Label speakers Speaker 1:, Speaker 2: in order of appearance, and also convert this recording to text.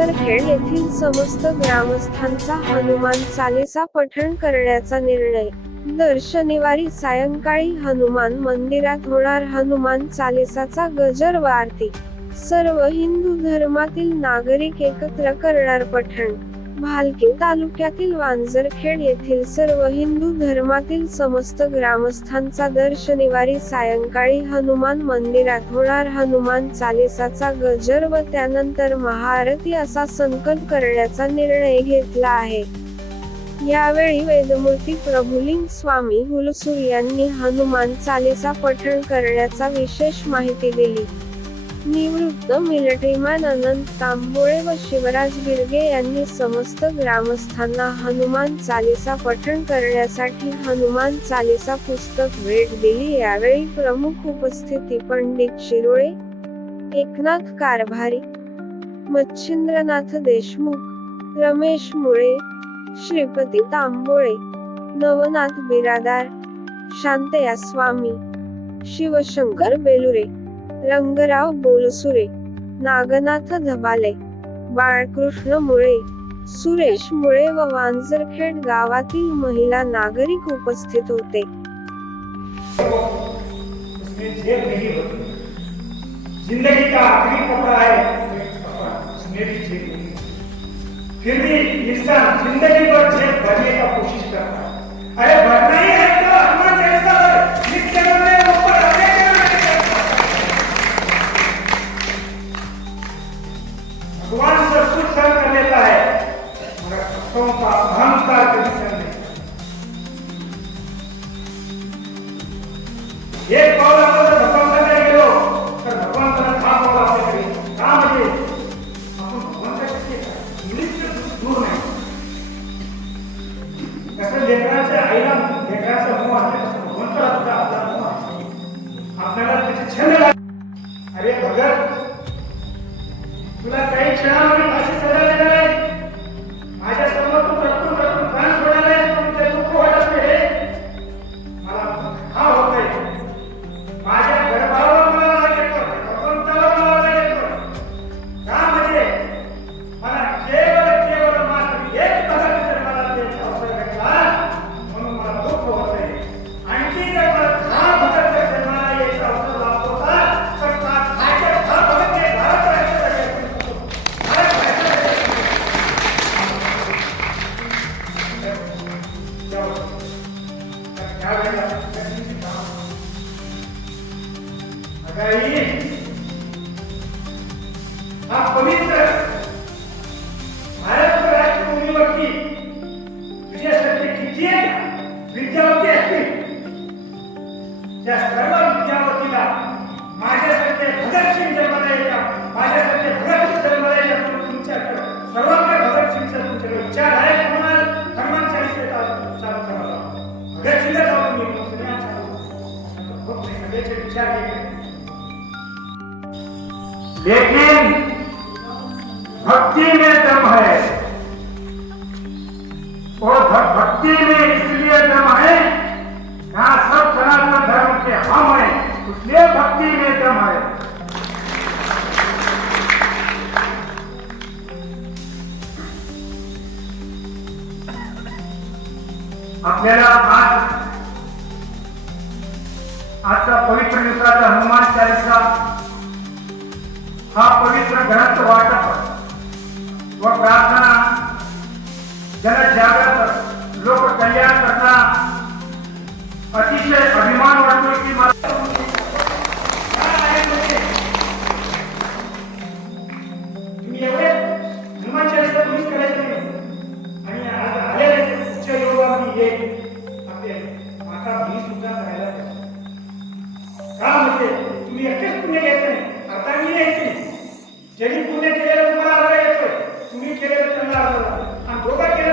Speaker 1: वांजरखेड येथील समस्त ग्रामस्थांचा हनुमान चालीसा पठण करण्याचा निर्णय दर शनिवारी सायंकाळी हनुमान मंदिरात होणार हनुमान चालीसाचा गजर वारती. सर्व हिंदू धर्मातील नागरिक एकत्र करणार पठण. भालकी तालुक्यातील वांजरखेड येथील सर्व हिंदू धर्मातील समस्त ग्रामस्थांचा दर शनिवारी सायंकाळी हनुमान मंदिरात होणार हनुमान चालिसाचा गजर व त्यानंतर महाआरती असा संकल्प करण्याचा निर्णय घेतला आहे. यावेळी वेदमूर्ती प्रभुलिंग स्वामी हुलसूर यांनी हनुमान चालीसा पठण करण्याचा विशेष माहिती दिली. निवृत्त मिलिटरीमॅन अनंत तांबोळे व शिवराज गिरगे यांनी समस्त ग्रामस्थांना हनुमान चालीसा पठण करण्यासाठी हनुमान चालीसा पुस्तक भेट दिली. यावेळी प्रमुख उपस्थिती पंडित शिरोळे एकनाथ कारभारी मच्छिंद्रनाथ देशमुख रमेश मुळे श्रीपती तांबोळे नवनाथ बिरादार शांतया स्वामी शिवशंकर बेलुरे रंगराव बोलसुरे नागनाथ धबाले बाळकृष्ण मुळे सुरेश मुळे व वांजरखेड गावातील महिला नागरिक उपस्थित होते.
Speaker 2: जिंदगी का आखिरी कपड़ा है। एक कपड़ा उसमें भी जेब नहीं फिर भी इंसान जिंदगी भर जेब भरने का कोशिश करता है। अरे भरना ही है तो हनुमान चालीसा भर इस आपल्याला त्याचे छंद अरे भगत तुला काही क्षणामध्ये हा पवित्र भारत राष्ट्रभूमीवरती तुझ्यासारखे किती विद्यावती असतील? त्या सर्व विद्यावतीला माझ्यासारखे भगतसिंग जन्माला येतात माझ्यासारखे भगतसिंग जन्माला येतात म्हणून तुमच्याकडे सर्वांकडे भगतसिंगचा तुमच्याकडे विचार आहे म्हणून हनुमान चालीसा चालू करावा. भगतसिंग जाऊ मी सगळ्यांचा खूप सगळ्याचे विचार केले. लेकिन भक्ति में दम है। और भक्ति में इसलिए दम है यहाँ सब सनातन धर्म के हम हैं इसलिए भक्ति में दम है। आपल्याला आज आजचा पवित्र दिवसाचा हनुमान चालीसा हा पवित्र ग्रंथ वाटप व प्रार्थना. जनजागृत लोक कल्याण करता अतिशय अभिमान वाटतो की मला I'm going to get